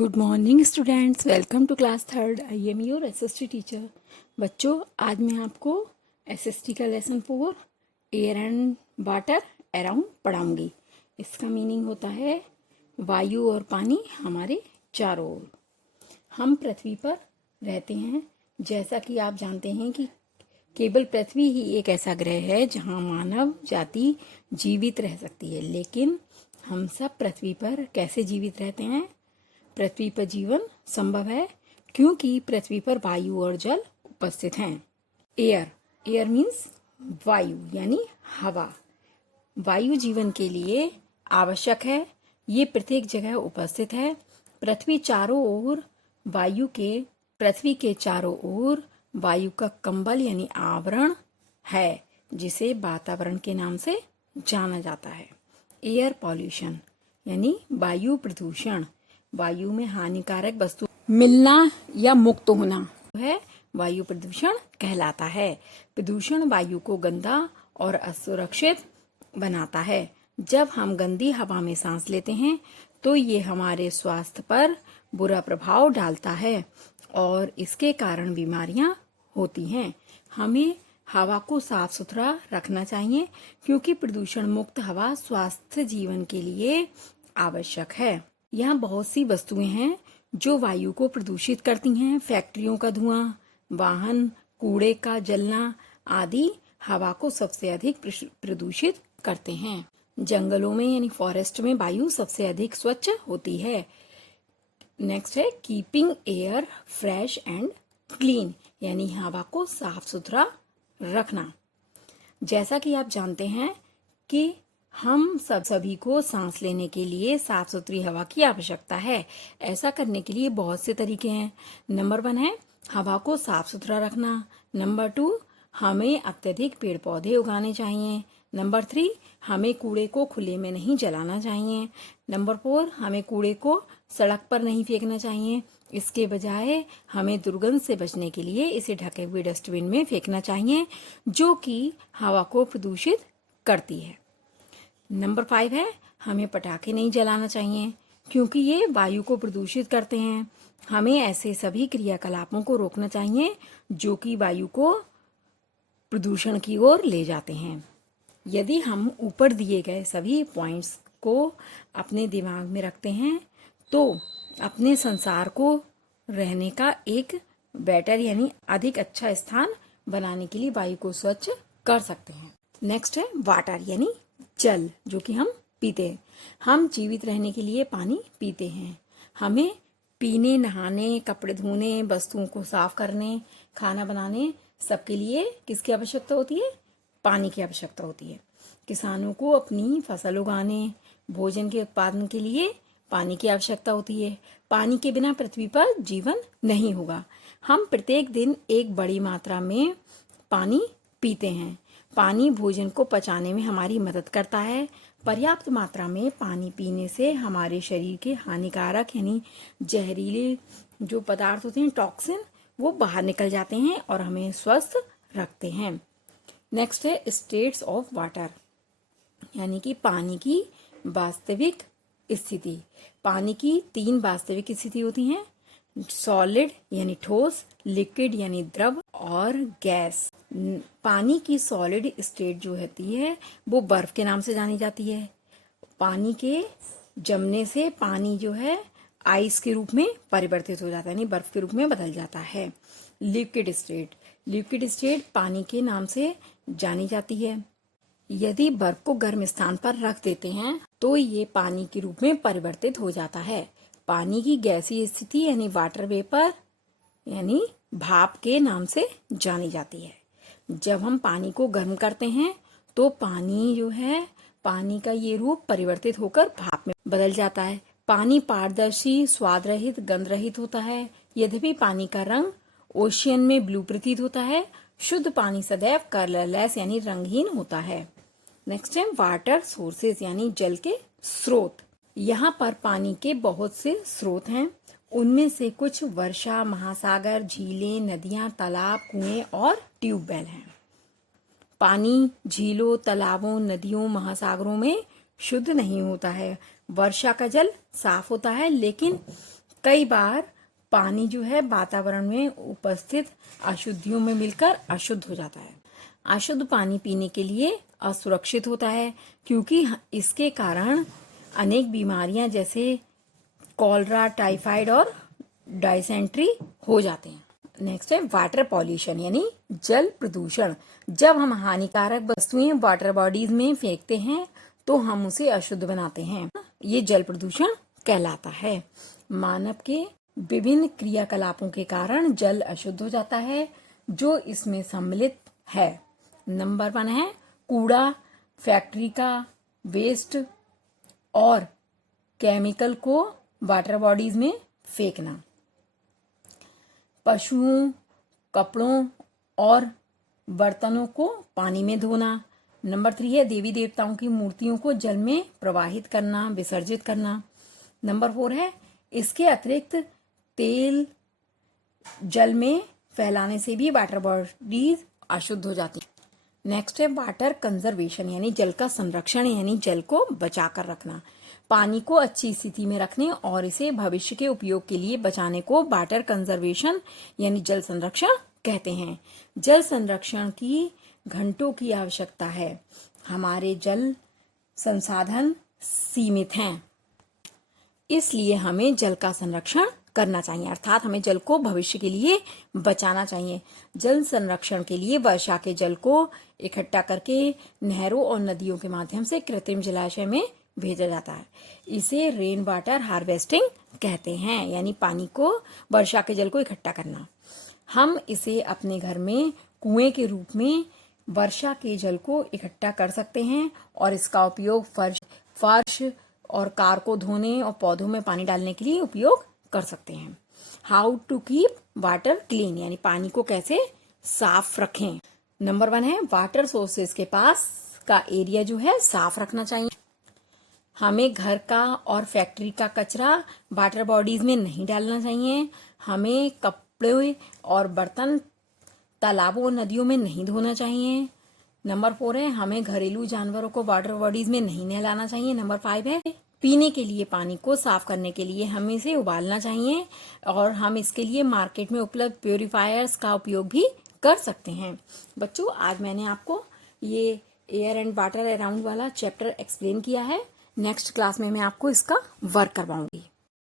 Good morning students, welcome to class third. I am your SST teacher. बच्चों, आज मैं आपको एसएसटी का lesson 4 air and water around पढ़ाऊंगी। इसका मीनिंग होता है वायु और पानी हमारे चारों ओर। हम पृथ्वी पर रहते हैं। जैसा कि आप जानते हैं कि केवल पृथ्वी ही एक ऐसा ग्रह है जहां मानव जाति जीवित रह सकती है। लेकिन हम सब पृथ्वी पर कैसे जीवित रहते हैं? पृथ्वी पर जीवन संभव है क्योंकि पृथ्वी पर वायु और जल उपस्थित हैं। एयर मीन्स वायु यानी हवा। वायु जीवन के लिए आवश्यक है। ये प्रत्येक जगह उपस्थित है। पृथ्वी के चारों ओर वायु का कंबल यानी आवरण है, जिसे वातावरण के नाम से जाना जाता है। एयर पॉल्यूशन यानी वायु प्रदूषण। वायु में हानिकारक वस्तु मिलना या मुक्त होना है वायु प्रदूषण कहलाता है। प्रदूषण वायु को गंदा और असुरक्षित बनाता है। जब हम गंदी हवा में सांस लेते हैं तो ये हमारे स्वास्थ्य पर बुरा प्रभाव डालता है और इसके कारण बीमारियां होती हैं। हमें हवा को साफ सुथरा रखना चाहिए क्योंकि प्रदूषण मुक्त हवा स्वास्थ्य जीवन के लिए आवश्यक है। यहाँ बहुत सी वस्तुएं हैं जो वायु को प्रदूषित करती हैं। फैक्ट्रियों का धुआं, वाहन, कूड़े का जलना आदि हवा को सबसे अधिक प्रदूषित करते हैं। जंगलों में यानी फॉरेस्ट में वायु सबसे अधिक स्वच्छ होती है। नेक्स्ट है keeping air fresh and clean यानी हवा को साफ सुथरा रखना। जैसा कि आप जानते हैं कि हम सभी को सांस लेने के लिए साफ सुथरी हवा की आवश्यकता है। ऐसा करने के लिए बहुत से तरीके हैं। नंबर 1 है हवा को साफ सुथरा रखना। नंबर 2, हमें अत्यधिक पेड़ पौधे उगाने चाहिए। नंबर 3, हमें कूड़े को खुले में नहीं जलाना चाहिए। नंबर 4, हमें कूड़े को सड़क पर नहीं फेंकना चाहिए। इसके बजाय हमें दुर्गंध से बचने के लिए इसे ढके हुए डस्टबिन में फेंकना चाहिए, जो कि हवा को प्रदूषित करती है। नंबर 5 है हमें पटाखे नहीं जलाना चाहिए क्योंकि ये वायु को प्रदूषित करते हैं। हमें ऐसे सभी क्रियाकलापों को रोकना चाहिए जो कि वायु को प्रदूषण की ओर ले जाते हैं। यदि हम ऊपर दिए गए सभी पॉइंट्स को अपने दिमाग में रखते हैं तो अपने संसार को रहने का एक बेटर यानी अधिक अच्छा स्थान बनाने के लिए वायु को स्वच्छ कर सकते हैं। नेक्स्ट है वाटर यानी जल, जो कि हम पीते हैं। हम जीवित रहने के लिए पानी पीते हैं। हमें पीने, नहाने, कपड़े धोने, वस्तुओं को साफ करने, खाना बनाने सबके लिए किसकी आवश्यकता होती है? पानी की आवश्यकता होती है। किसानों को अपनी फसल उगाने, भोजन के उत्पादन के लिए पानी की आवश्यकता होती है। पानी के बिना पृथ्वी पर जीवन नहीं होगा। हम प्रत्येक दिन एक बड़ी मात्रा में पानी पीते हैं। पानी भोजन को पचाने में हमारी मदद करता है। पर्याप्त मात्रा में पानी पीने से हमारे शरीर के हानिकारक यानी जहरीले जो पदार्थ होते हैं, टॉक्सिन, वो बाहर निकल जाते हैं और हमें स्वस्थ रखते हैं। नेक्स्ट है स्टेट्स ऑफ वाटर यानी कि पानी की वास्तविक स्थिति। पानी की 3 वास्तविक स्थिति होती हैं: सॉलिड यानी ठोस, लिक्विड यानी द्रव और गैस। पानी की सॉलिड स्टेट जो होती है वो बर्फ के नाम से जानी जाती है। पानी के जमने से पानी जो है आइस के रूप में परिवर्तित हो जाता है यानी बर्फ के रूप में बदल जाता है। लिक्विड स्टेट पानी के नाम से जानी जाती है। यदि बर्फ को गर्म स्थान पर रख देते हैं तो ये पानी के रूप में परिवर्तित हो जाता है। पानी की गैसीय स्थिति यानी वाटर वेपर यानी भाप के नाम से जानी जाती है। जब हम पानी को गर्म करते हैं तो पानी जो है, पानी का ये रूप परिवर्तित होकर भाप में बदल जाता है। पानी पारदर्शी, स्वाद रहित, गंध रहित होता है। यद्यपि पानी का रंग ओशियन में ब्लू प्रतीत होता है। शुद्ध पानी सदैव कलरलेस यानी रंगहीन होता है। नेक्स्ट है वाटर सोर्सेज यानी जल के स्रोत। यहाँ पर पानी के बहुत से स्रोत हैं। उनमें से कुछ वर्षा, महासागर, झीलें, नदियां, तालाब, कुएं और ट्यूबवेल हैं। पानी झीलों, तालाबों, नदियों, महासागरों में शुद्ध नहीं होता है। वर्षा का जल साफ होता है, लेकिन कई बार पानी जो है वातावरण में उपस्थित अशुद्धियों में मिलकर अशुद्ध हो जाता है। अशुद्ध पानी पीने के लिए असुरक्षित होता है, क्योंकि इसके कारण अनेक बीमारियां जैसे कॉलरा, टाइफाइड और डायसेंट्री हो जाते हैं। नेक्स्ट है वाटर पॉल्यूशन यानी जल प्रदूषण। जब हम हानिकारक वस्तुएं वाटर बॉडीज में फेंकते हैं तो हम उसे अशुद्ध बनाते हैं। ये जल प्रदूषण कहलाता है। मानव के विभिन्न क्रियाकलापों के कारण जल अशुद्ध हो जाता है जो इसमें सम्मिलित है। नंबर 1 है कूड़ा, फैक्ट्री का वेस्ट और केमिकल को वाटर बॉडीज में फेंकना, पशुओं, कपड़ों और बर्तनों को पानी में धोना। नंबर 3 है देवी देवताओं की मूर्तियों को जल में प्रवाहित करना, विसर्जित करना। नंबर 4 है इसके अतिरिक्त तेल जल में फैलाने से भी वाटर बॉडीज अशुद्ध हो जाती है। नेक्स्ट है वाटर कंजर्वेशन यानी जल का संरक्षण यानी जल को बचा कर रखना। पानी को अच्छी स्थिति में रखने और इसे भविष्य के उपयोग के लिए बचाने को वाटर कंजर्वेशन यानी जल संरक्षण कहते हैं। जल संरक्षण की घंटों की आवश्यकता है। हमारे जल संसाधन सीमित हैं, इसलिए हमें जल का संरक्षण करना चाहिए, अर्थात हमें जल को भविष्य के लिए बचाना चाहिए। जल संरक्षण के लिए वर्षा के जल को इकट्ठा करके नहरों और नदियों के माध्यम से कृत्रिम जलाशय में भेजा जाता है। इसे रेन वाटर हार्वेस्टिंग कहते हैं, यानी पानी को, वर्षा के जल को इकट्ठा करना। हम इसे अपने घर में कुएं के रूप में वर्षा के जल को इकट्ठा कर सकते हैं और इसका उपयोग फर्श और कार को धोने और पौधों में पानी डालने के लिए उपयोग कर सकते हैं। How to keep water clean यानी पानी को कैसे साफ रखें। नंबर 1 है वाटर सोर्सेज के पास का एरिया जो है साफ रखना चाहिए। हमें घर का और फैक्ट्री का कचरा वाटर बॉडीज में नहीं डालना चाहिए। हमें कपड़े और बर्तन तालाबों, नदियों में नहीं धोना चाहिए। नंबर 4 है हमें घरेलू जानवरों को वाटर बॉडीज में नहीं नहलाना चाहिए। नंबर 5 है पीने के लिए पानी को साफ करने के लिए हमें इसे उबालना चाहिए और हम इसके लिए मार्केट में उपलब्ध प्योरीफायर्स का उपयोग भी कर सकते हैं। बच्चों, आज मैंने आपको ये एयर एंड वाटर अराउंड वाला चैप्टर एक्सप्लेन किया है। नेक्स्ट क्लास में मैं आपको इसका वर्क करवाऊंगी।